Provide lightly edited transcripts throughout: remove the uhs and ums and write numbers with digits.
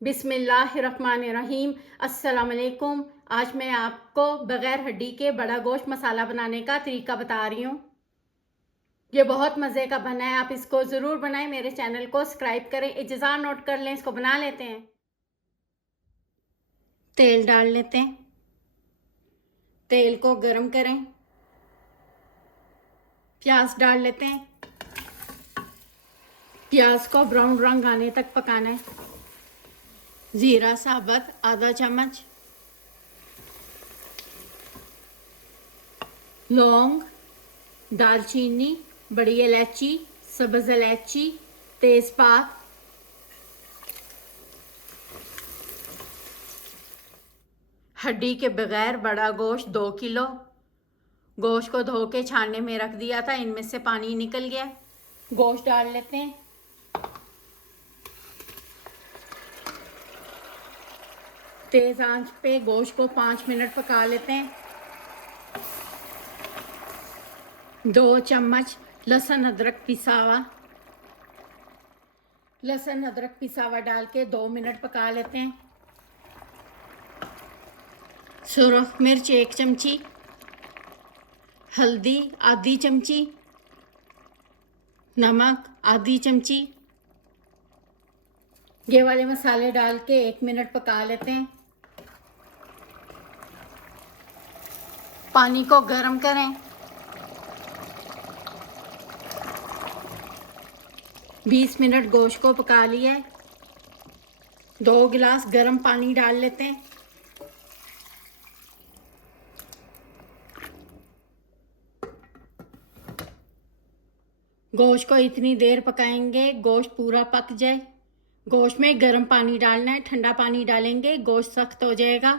बिस्मिल्लाहिर्रहमानिर्रहीम। अस्सलाम वालेकुम। आज मैं आपको बग़ैर हड्डी के बड़ा गोश्त मसाला बनाने का तरीका बता रही हूँ। ये बहुत मज़े का बना है, आप इसको ज़रूर बनाएं। मेरे चैनल को सब्सक्राइब करें, इज्ज़ा नोट कर लें। इसको बना लेते हैं। तेल डाल लेते हैं, तेल को गरम करें। प्याज डाल लेते हैं, प्याज को ब्राउन रंग आने तक पकाना है। ज़ीरा साबुत आधा चम्मच, लौंग, दालचीनी, बड़ी इलायची, सब्ज़ इलायची, तेज़पात, हड्डी के बगैर बड़ा गोश्त 2 किलो। गोश्त को धो के छानने में रख दिया था, इनमें से पानी निकल गया। गोश्त डाल लेते हैं, तेज़ आंच पे गोश्त को 5 मिनट पका लेते हैं। 2 चम्मच लहसुन अदरक पिसा हुआ, लहसुन अदरक पिसा हुआ डाल के 2 मिनट पका लेते हैं। सुरख मिर्च 1 चमची, हल्दी आधी चमची, नमक आधी चमची। ये वाले मसाले डाल के 1 मिनट पका लेते हैं। पानी को गर्म करें। 20 मिनट गोश्त को पका लिया है। 2 गिलास गर्म पानी डाल लेते हैं। गोश्त को इतनी देर पकाएंगे गोश्त पूरा पक जाए। गोश्त में गर्म पानी डालना है, ठंडा पानी डालेंगे गोश्त सख्त हो जाएगा।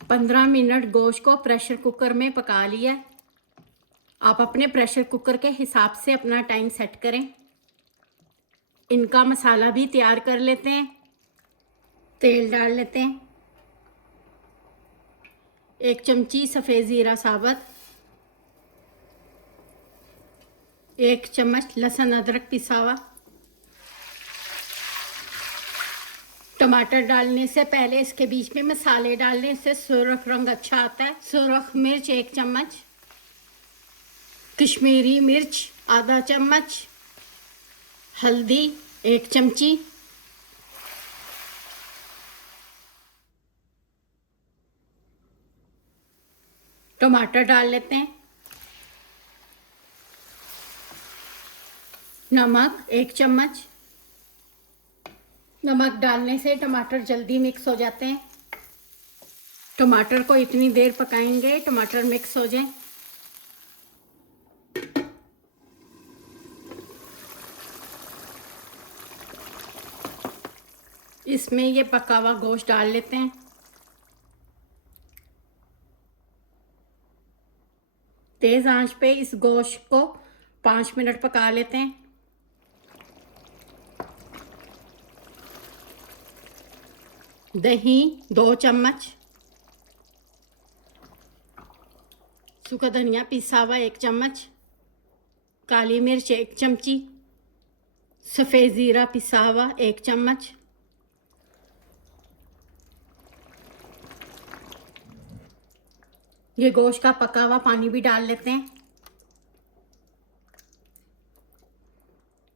पंद्रह मिनट गोश्त को प्रेशर कुकर में पका लिया। आप अपने प्रेशर कुकर के हिसाब से अपना टाइम सेट करें। इनका मसाला भी तैयार कर लेते हैं। तेल डाल लेते हैं, 1 चमची सफ़ेद ज़ीरा साबुत, 1 चम्मच लहसुन अदरक पिसा हुआ। टमाटर डालने से पहले इसके बीच में मसाले डालने से सुर्ख रंग अच्छा आता है। सुरख मिर्च 1 चम्मच, कश्मीरी मिर्च आधा चम्मच, हल्दी 1 चमची, टमाटर डाल लेते हैं, नमक 1 चम्मच। नमक डालने से टमाटर जल्दी मिक्स हो जाते हैं। टमाटर को इतनी देर पकाएंगे टमाटर मिक्स हो जाए। इसमें ये पका हुआ गोश्त डाल लेते हैं। तेज आंच पे इस गोश्त को 5 मिनट पका लेते हैं। दही 2 चम्मच, सूखा धनिया पिसा हुआ 1 चम्मच, काली मिर्च 1 चमची, सफ़ेद ज़ीरा पिसा हुआ 1 चम्मच, ये गोश्त का पका हुआ पानी भी डाल लेते हैं।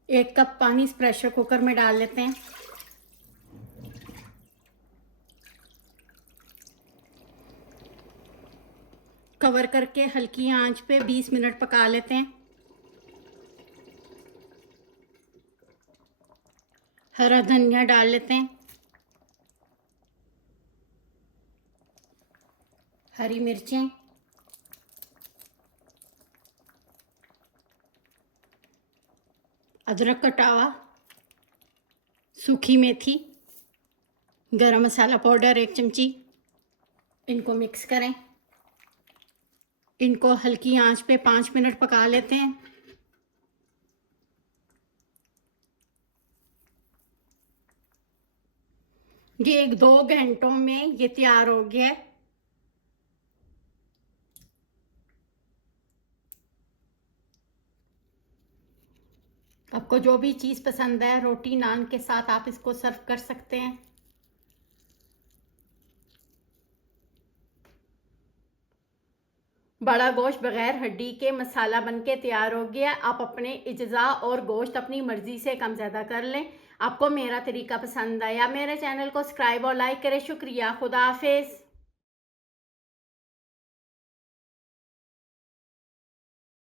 1 कप पानी इस प्रेशर कुकर में डाल लेते हैं। कवर करके हल्की आंच पे 20 मिनट पका लेते हैं। हरा धनिया डाल लेते हैं, हरी मिर्चें, अदरक कटा हुआ, सूखी मेथी, गरम मसाला पाउडर 1 चमची। इनको मिक्स करें। इनको हल्की आंच पे 5 मिनट पका लेते हैं। ये 2 घंटों में ये तैयार हो गया है। आपको जो भी चीज़ पसंद है रोटी नान के साथ आप इसको सर्व कर सकते हैं। बड़ा गोश्त बगैर हड्डी के मसाला बनके तैयार हो गया। आप अपने इज्जा और गोश्त अपनी मर्जी से कम ज़्यादा कर लें। आपको मेरा तरीका पसंद आया, मेरे चैनल को सब्सक्राइब और लाइक करें। शुक्रिया। खुदा हाफिज़।